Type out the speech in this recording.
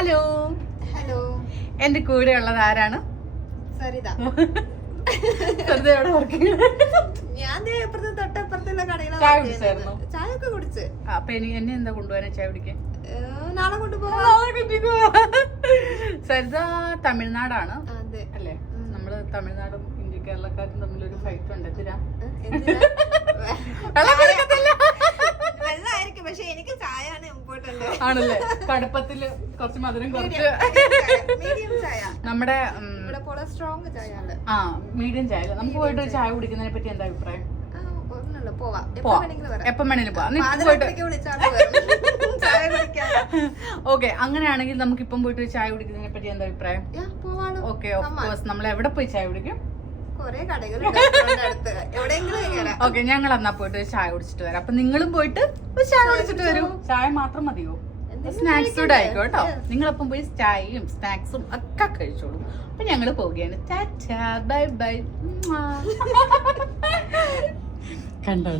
Hello hello. എന്റെ കൂടെ ഉള്ളത് ആരാണ്? സരിത. ഞാൻ തൊട്ടപ്പുറത്തുള്ള കടയിലാണ് ചായ ഒക്കെ കുടിച്ച്. അപ്പൊ എന്നെ എന്താ കൊണ്ടുപോകാൻ ചായ കുടിക്കാൻ? നാളെ കൊണ്ടുപോവാ. സരിത തമിഴ്നാടാണ് അതെ അല്ലേ? നമ്മള് തമിഴ്നാടും ഇന്ത്യ കേരളക്കാരും തമ്മിലൊരു ഫൈറ്റ് ഉണ്ട്. വെള്ളമായിരിക്കും, പക്ഷെ എനിക്ക് ചായയാണ് ഇമ്പോർട്ടന്റ്. ആണല്ലേ? കടുപ്പത്തില് കുറച്ച് മധുരം കുറച്ച് മീഡിയം ചായ. നമ്മുടെ സ്ട്രോങ് ചായ. ആ മീഡിയം ചായ. നമുക്ക് പോയിട്ട് ചായ കുടിക്കുന്നതിനെ പറ്റി എന്താ അഭിപ്രായം? എപ്പം വേണേലും പോവാം. ഓക്കെ, അങ്ങനെയാണെങ്കിൽ നമുക്ക് ഇപ്പം പോയിട്ട് ചായ കുടിക്കുന്നതിനെ പറ്റി എന്താ അഭിപ്രായം? Okay, of course. നമ്മൾ എവിടെ പോയി ചായ കുടിക്കും? ഓക്കെ, ഞങ്ങൾ എന്നാ പോയിട്ട് ചായ കുടിച്ചിട്ട് വരാം. അപ്പൊ നിങ്ങളും പോയിട്ട് ചായ കുടിച്ചിട്ട് വരൂ. ചായ മാത്രം മതിയോ? സ്നാക്സ് കൂടെ ആയിക്കോ കേട്ടോ. നിങ്ങളപ്പം പോയി ചായയും സ്നാക്സും ഒക്കെ കഴിച്ചോളൂ. അപ്പൊ ഞങ്ങള് പോവുകയാണ്. Tata, bye bye. കണ്ടോണ.